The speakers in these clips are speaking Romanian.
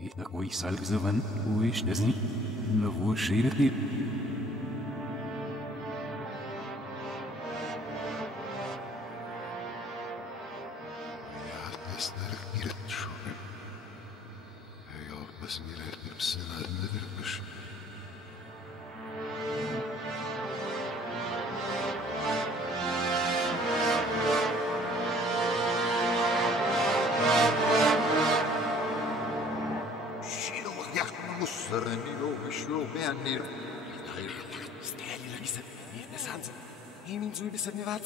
И такой сальгзаван, уж дазни, на воширты.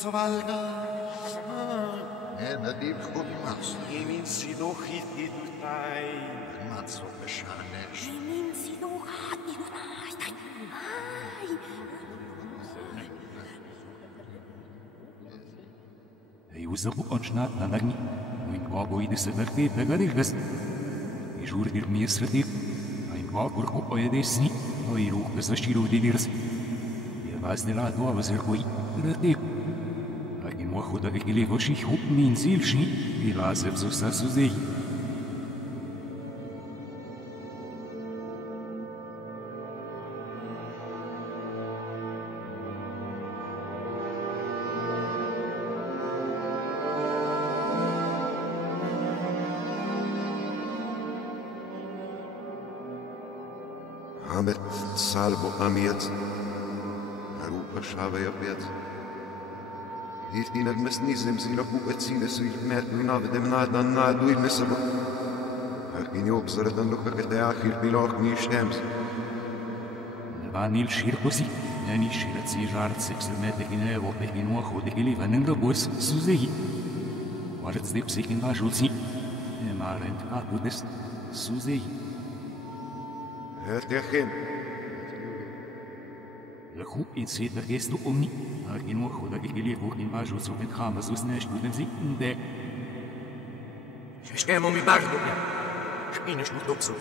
So valga. En die begon mas. Je min si doch hit dit tai. Man so beschanes. Je min si doch hat dit tai. Ei usabu ončnat na nagni. Min babo ide se vrti pegadir gas. I žur dir miesrativ. Ein bagur ko ojedesni. Oi ruh besaširu divirs. Je vaznila do vazerkoi. Rativ. واخد رجلي وشي حب ما ينزلش يلعزف زوساسو زي عملت صالبو أميت أروح شعبي أبيت Hirtiin mesni zemsi la buqet sine su il-met minad demnadna nadu il-mesabu. Għarkin jobżar dan lukka kete aħir bilok mi xtems. Nabani l-xirkusi, yani xirat siġar t-sibsilmet dekin evo dekin uħu dekin li vanin rabus suzeji. Warat zdib sikin maġulsi, marent għadu des suzeji. Għarteħin. L'chu insiet da gestu umni. Arkin uħu da kikili fuħin maġu suħin ħamas u snax du nemzi nde. Xtemu mi bardu ja. Xpinax nutlubsu.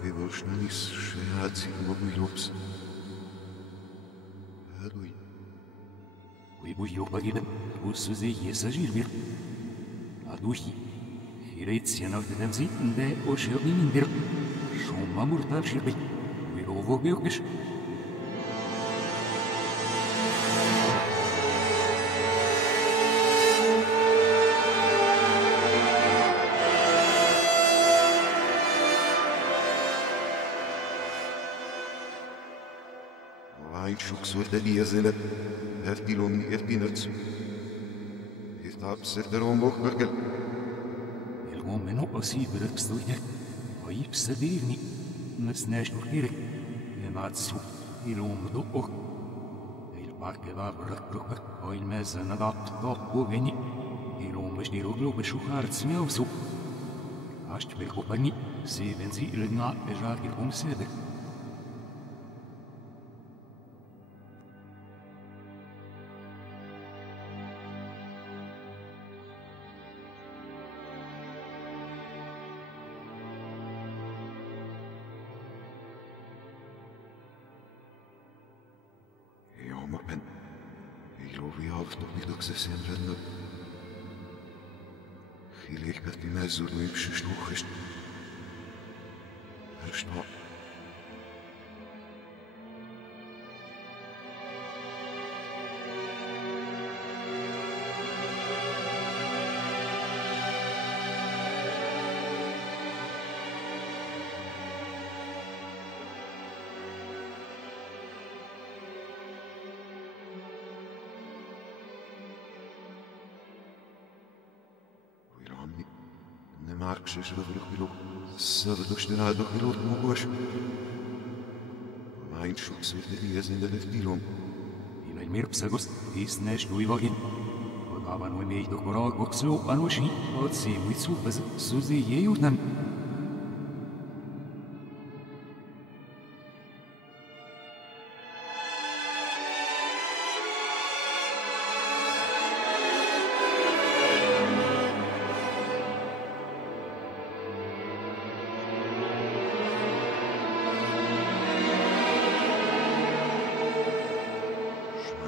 Bibux nanis xeħadzi mobu jlubs. Għaduj. Wibu jubba gidan, u suzi jesaġir bir. Għaduħi. Hirejt sjana u nemzi nde u xirri mindir. Xumma murtab xirri. Wirovu bjuħkix. Šuk svrdeli jezene, heftilom ni eftinercu. Iftab sefterom bohbergel. الغم منو أصيب رقصوية ويب سديرني مسناش نخيرك لما تسوق الوم دقك البارك باب رقبك والمازة نضع طاق وغني الوم مش دي رجلو بشوخار تسميو سوق عشت بالكوباني سيبن زي لنا إجاك الأم سادك Men ik geloof je hoofd nog niet ook ze zijn rennen. Gelijk dat die mij zo nu op z'n sloeg is. Er staat. Markšiš vrhilo, srdošnja do pilot mogoš. Mainšuk svrdeli jezin da leftilom. إلى المربسغوس إسناش دوي واجن وطبعا وميك دكوراك بوكسو أنوشي وتسي ويتسو بس سوزي يوتنم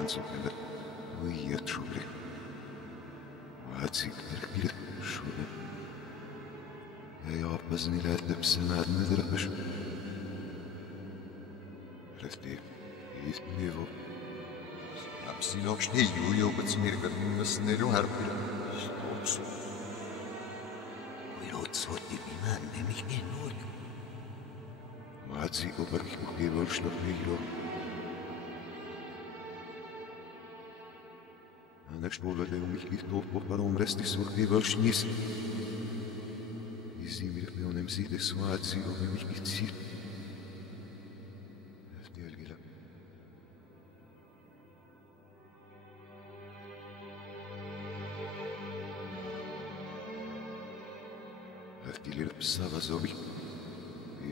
Anzugende, ويات شغلي وهاتسي كتير شغلي Ja, pazni lähte psänad nedröpös. Rehti, ihtmivu. Lapsi lokšni jõujoobats mirgat minnes neil härpile. Stoopsu. Kui otsvoti pimände mihke noolju. Vaatsi oparikku kiivolstab liidu. Annaks poole tegu mihkid toopopar omrestis võhki võlšnis. Izimir peonem siides vaatsi omi mihkid siir. Ehti jälgile. Ehti lirpsava zobi.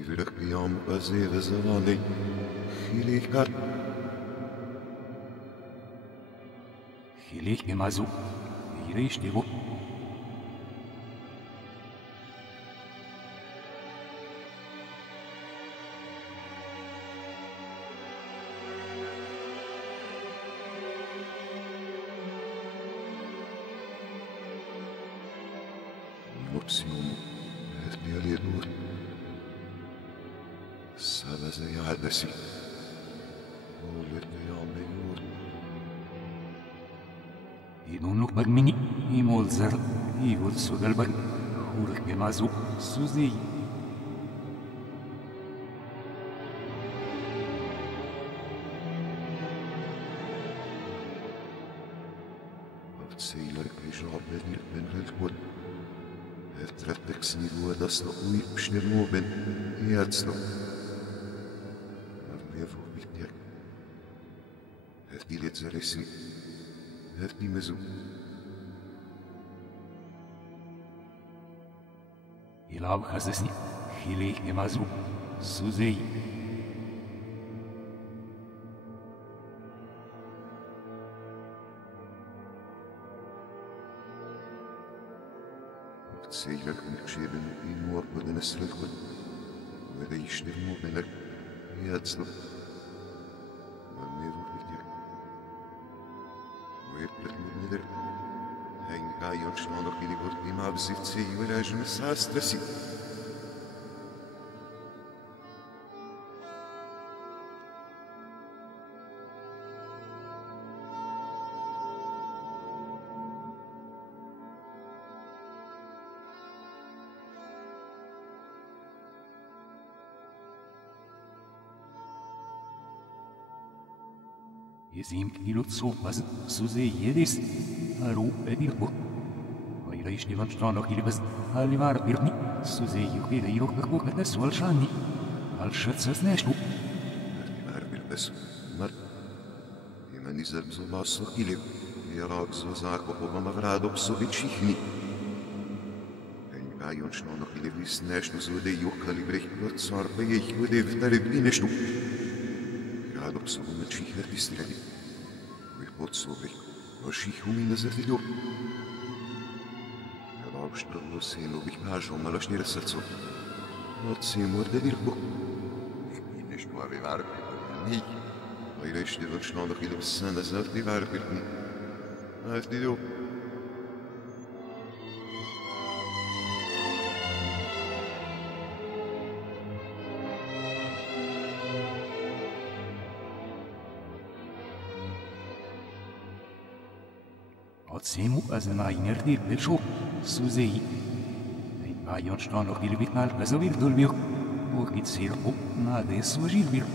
Ivrõhki jaamuga seeve zavandei. Hilihkar. Hilihke mazu. Ireištivu. Nopsium. Ehti jäljeduur. Savase jäädäsi. Oolete jaamme juur. Inunnuk bagmini. Imol zar. Ivol sudalbag. Hurke mazu. Suzei. Seilar križāpēt nirpen relkot. Eftrepeks nivuodasta uipšņa noben ietsno. Arvievu pitjak. Eftilet zaresi. Eftimezu. Ilav hazesni. Hilihke mazu. Suzei. Seilar mikšēben inuorpodenes relkot. Veda išņa nobenak ietsno. Arvievu pitjak. Ueplet neder. Henga jonšlano kilikot imavzivci iveräžne sastrasi. Izim kilot sopas. Suzei jedis. Aru edirbo. Ireištivan štrano kilibas. Alivar pirni. Suzei jukide irokakko katnes valšani. Alšatsas nešnu. Arbilbes. Mar. Imeni zerbzo maso kilib. Jarabzo zakopova mavrado psovičihni. Henga jonšlano kilibis nešnu zvede jukalibri. Otsarpe jehvede vtaribli nešnu. Rado psovu mečihe distredi. Podslovej, vašich umí nezrtilo. Rabštrovno senovih mážov malašnire srdco. Otci morde dirbo. Inešku avi värpi. Vairešti vršno hilib sene zrti värpilni. Ähti jo. Otsemu azenainerti belšo. Suzei. Aion štrano kilibit nal kazovir dolbio. Okit sirpo. Nade svojilbir.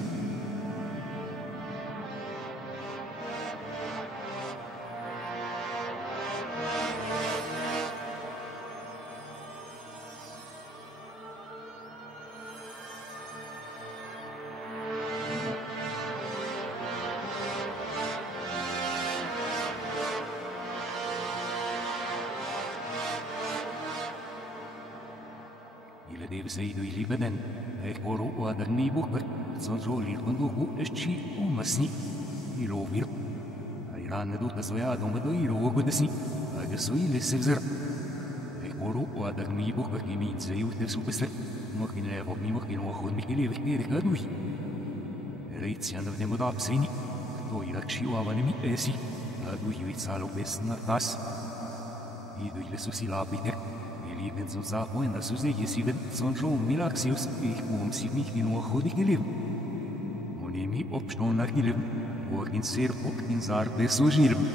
Zeidu ilibenen, ekoro oadarni bukar, zonrolir kondugu eschi umasni. Ilovir. Ayran du tazoyado mado ilovudesni. Agasoile sevzer. Ekoro oadarni bukar kimin zeyu tefsupesle. Mokin evo mi mokin okhod mikili vekere kadui. Reitsian of nemodab seni. Toirakshi oavanemi esi. Adu yuitsalo besna tas. Idu ile susilabiter. Even so sa buena suze yesiven son schon milaxius ich si mich wie nur hodig geleben. Und mi opston nach geleben, wo in sehr in sar besujirm.